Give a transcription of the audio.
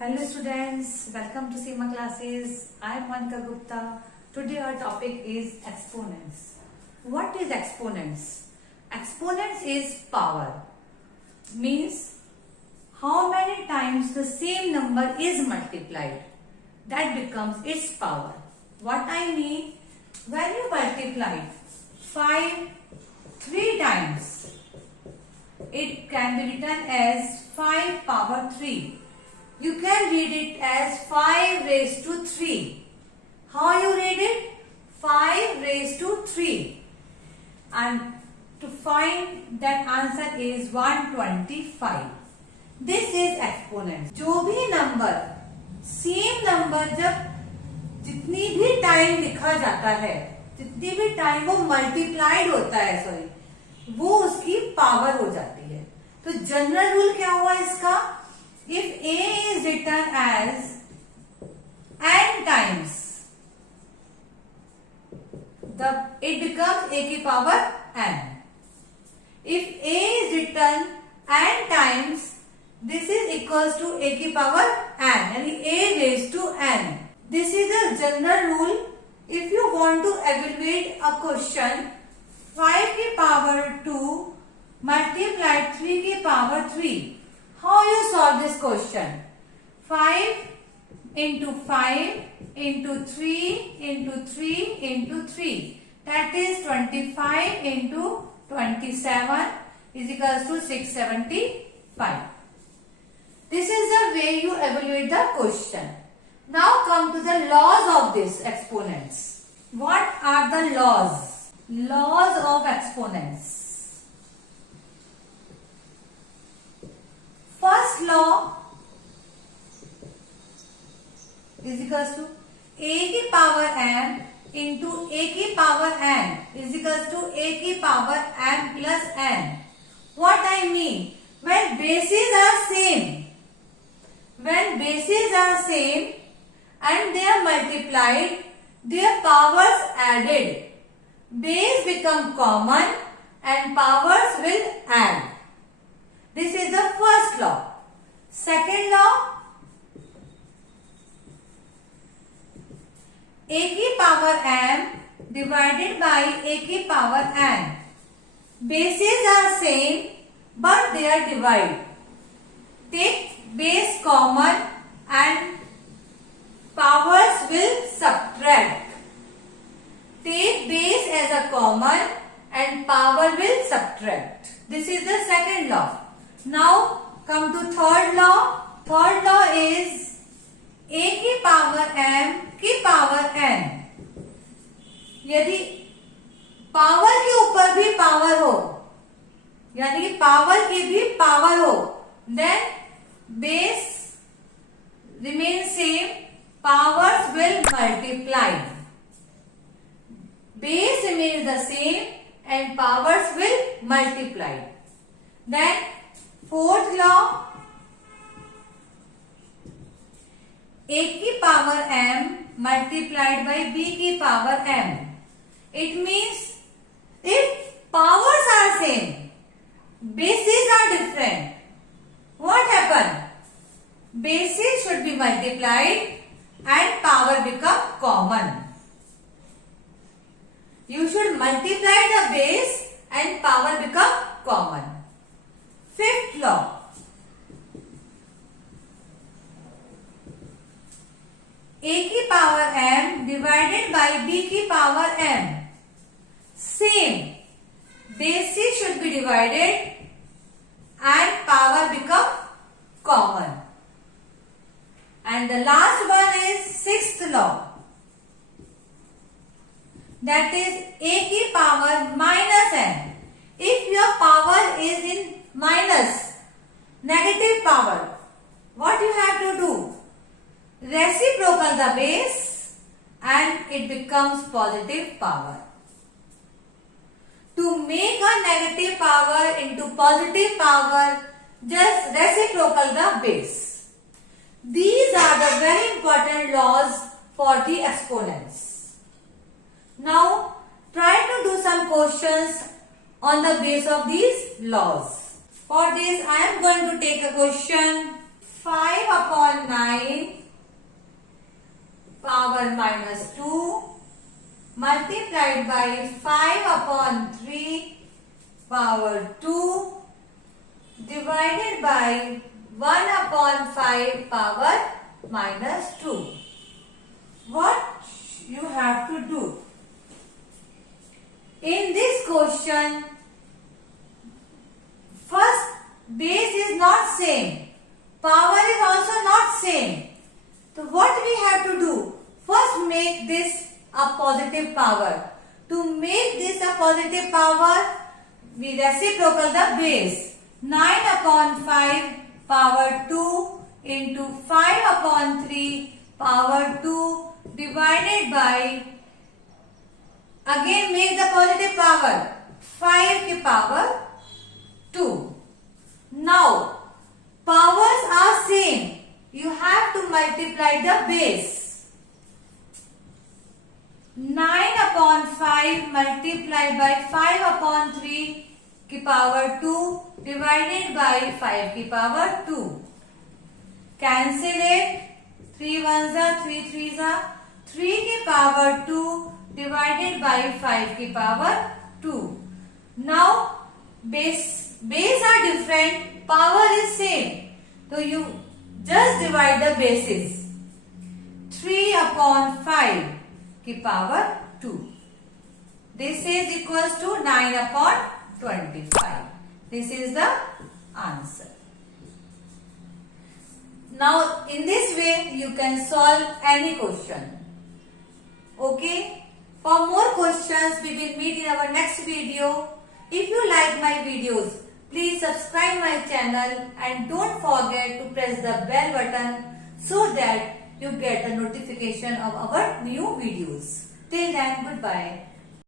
Hello students, welcome to Seema classes. I am Monica Gupta. Today our topic is exponents. What is exponents? Exponents is power. Means how many times the same number is multiplied. That becomes its power. What I mean, when you multiply 5 3 times, it can be written as 5 power 3. You can read it as 5 raised to 3. How you read it? 5 raised to 3. And to find that answer is 125. This is exponent. जो भी number same number जब जितनी भी time लिखा जाता है, जितनी भी टाइम वो मल्टीप्लाइड होता है, वो उसकी पावर हो जाती है. तो जनरल रूल क्या हुआ इसका? If a is written as n times, it becomes a की power n. If a is written n times, this is equals to a की power n, यानी a raised to n. This is a general rule. If you want to evaluate a question, 5 की power 2 multiplied 3 की power 3. How you solve this question? 5 into 5 into 3 into 3 into 3. That is 25 into 27 is equals to 675. This is the way you evaluate the question. Now come to the laws of this exponents. What are the laws? Laws of exponents. First law is equals to a की power m into a की power n is equals to a की power m plus n. What I mean? When bases are same and they are multiplied, their powers added. Base become common and powers will add. This is the first law. Second law, a की power m divided by a की power n. Bases are same but they are divided. Take base common and powers will subtract. Take base as a common and power will subtract. This is the second law. Now come to third law. Third law is a की power m की power n. यदि power के ऊपर भी power हो, यानी कि power की भी पावर हो, then base remains same, powers will multiply. Base remains the same and powers will multiply. Then fourth law, a की power m multiplied by b की power m. It means if powers are same, bases are different, what happen? Bases should be multiplied and power become common. You should multiply the base and power become common. Fifth law, a की power m divided by b की power m. Same, bases should be divided and power become common. And the last one is sixth law. That is a की power minus n. If your power is in minus, negative power, what you have to do? Reciprocal the base and it becomes positive power. To make a negative power into positive power, just reciprocal the base. These are the very important laws for the exponents. Now try to do some questions on the base of these laws. For this I am going to take a question. 5 upon 9 by 5 upon 3 power 2 divided by 1 upon 5 power minus 2. What you have to do? In this question, first base is not same, power is also not same. So what we have to do? First make this a positive power. To make this a positive power, we reciprocal the base. 9 upon 5 power 2 into 5 upon 3 power 2 divided by, again make the positive power, 5 की power 2. Now powers are same, you have to multiply the base. 9 upon 5 multiplied by 5 upon 3 की power 2 divided by 5 की power 2. Cancel it. 3 ones are 3 threes are 3 की power 2 divided by 5 की power 2. Now base are different, power is same. So you just divide the bases. 3 upon 5 की power 2. This is equals to 9 upon 25. This is the answer. Now in this way you can solve any question. Okay? For more questions we will meet in our next video. If you like my videos, please subscribe my channel and don't forget to press the bell button so that you get a notification of our new videos. Till then, goodbye.